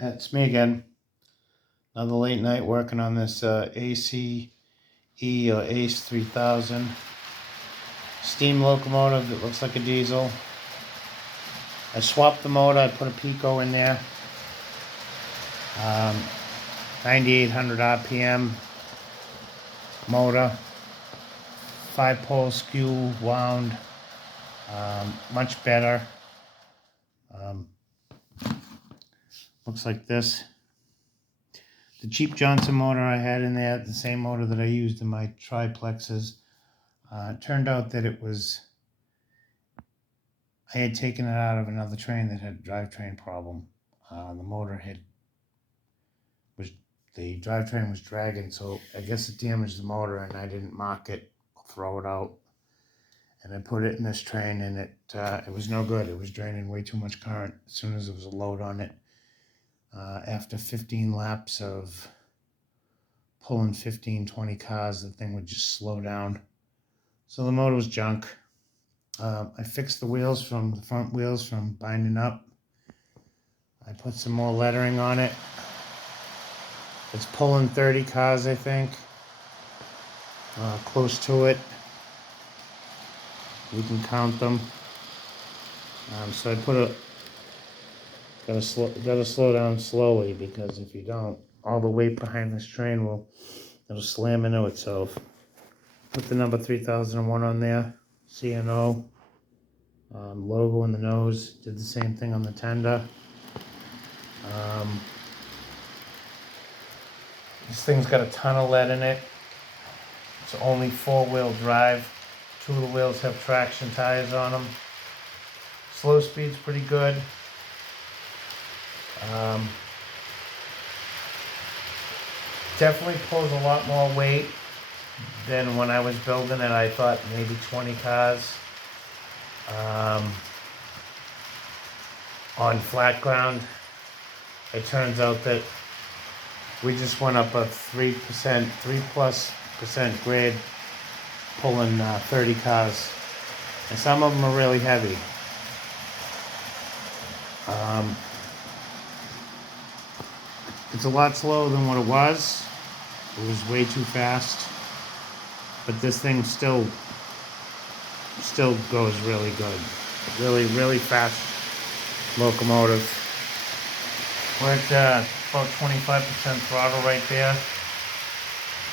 That's me again. Another late night working on this ACE or ACE 3000 steam locomotive that looks like a diesel. I swapped the motor. I put a Pico in there. 9800 RPM motor. 5-pole skew wound. Much better. Looks like this. The cheap Johnson motor I had in there, the same motor that I used in my triplexes, it turned out that I had taken it out of another train that had a drivetrain problem. The drivetrain was dragging, so I guess it damaged the motor, and I didn't mark it or throw it out. And I put it in this train, and it was no good. It was draining way too much current as soon as there was a load on it. After 15 laps of pulling 15, 20 cars, the thing would just slow down. So the motor was junk. I fixed the front wheels from binding up. I put some more lettering on it. It's pulling 30 cars, I think. Close to it. We can count them. So I gotta slow down slowly, because if you don't, all the weight behind this train it'll slam into itself. Put the number 3001 on there, CNO. Logo in the nose. Did the same thing on the tender. This thing's got a ton of lead in it. It's only 4-wheel drive. 2 of the wheels have traction tires on them. Slow speed's pretty good. Definitely pulls a lot more weight than when I was building it. I thought maybe 20 cars. On flat ground, it turns out that we just went up a 3+ % grade, pulling 30 cars, and some of them are really heavy. It's a lot slower than what it was. It was way too fast, but this thing still goes really good. Really fast locomotive. We're at about 25% throttle right there.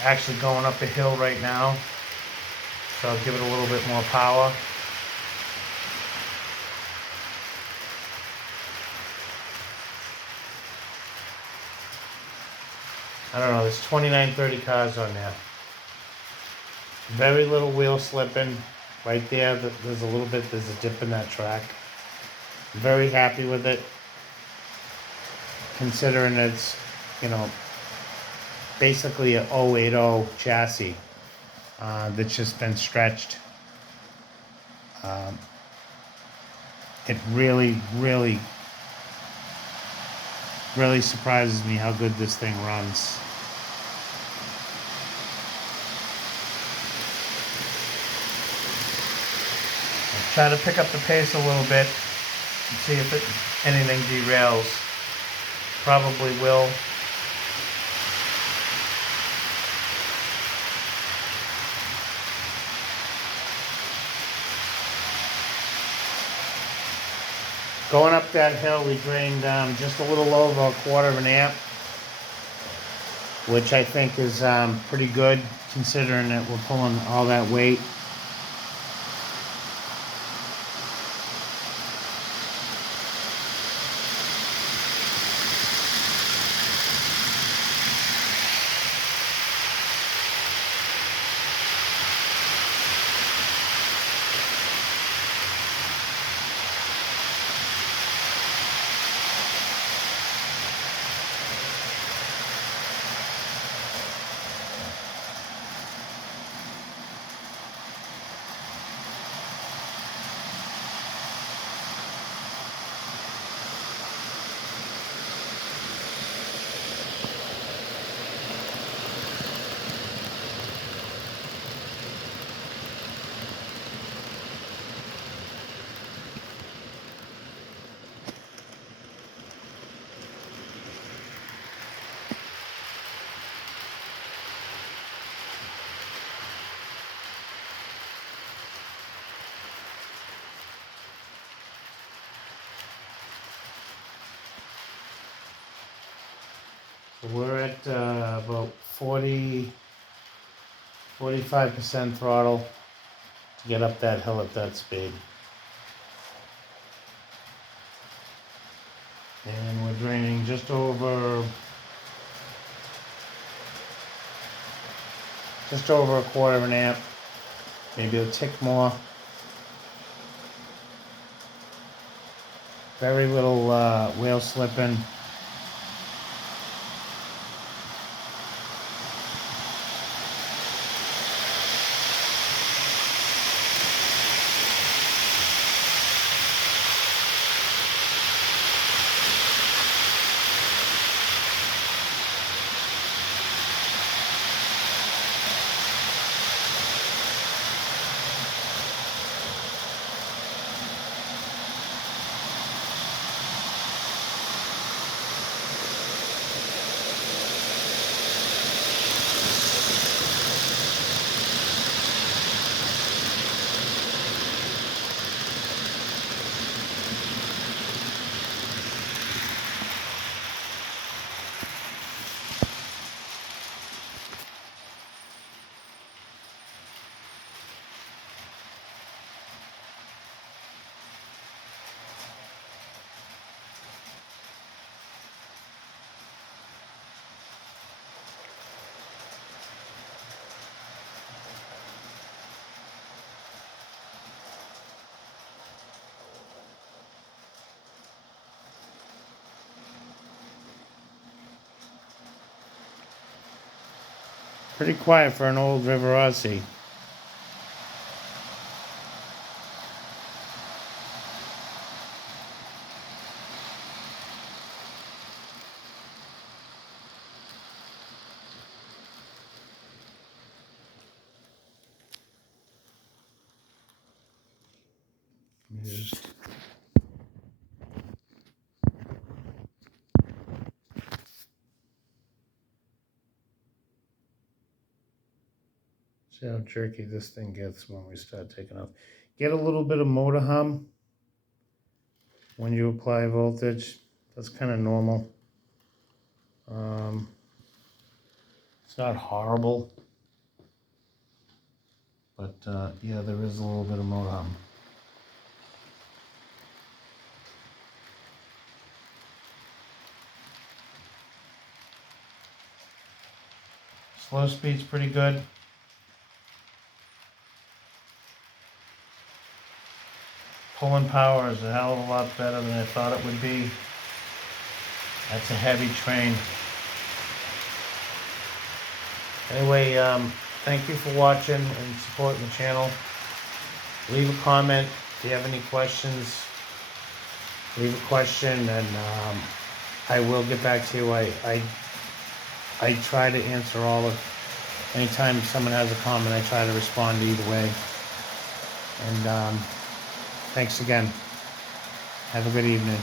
Actually going up a hill right now, so I'll give it a little bit more power. I don't know, there's 29, 30 cars on there. Very little wheel slipping. Right there, there's a dip in that track. Very happy with it, considering it's, basically an 080 chassis that's just been stretched. It really surprises me how good this thing runs. Try to pick up the pace a little bit and see if anything derails. Probably will. Going up that hill, we drained just a little over 1/4 amp, which I think is pretty good, considering that we're pulling all that weight. So we're at about 45% throttle to get up that hill at that speed. And we're draining just over a quarter of an amp, maybe a tick more. Very little wheel slipping. Pretty quiet for an old River Aussie. Just see how jerky this thing gets when we start taking off. Get a little bit of motor hum when you apply voltage. That's kind of normal. It's not horrible, but yeah, there is a little bit of motor hum. Slow speed's pretty good. Pulling power is a hell of a lot better than I thought it would be. That's a heavy train. Anyway, thank you for watching and supporting the channel. Leave a comment if you have any questions. Leave a question and I will get back to you. I try to answer all of, anytime someone has a comment, I try to respond either way. And thanks again. Have a good evening.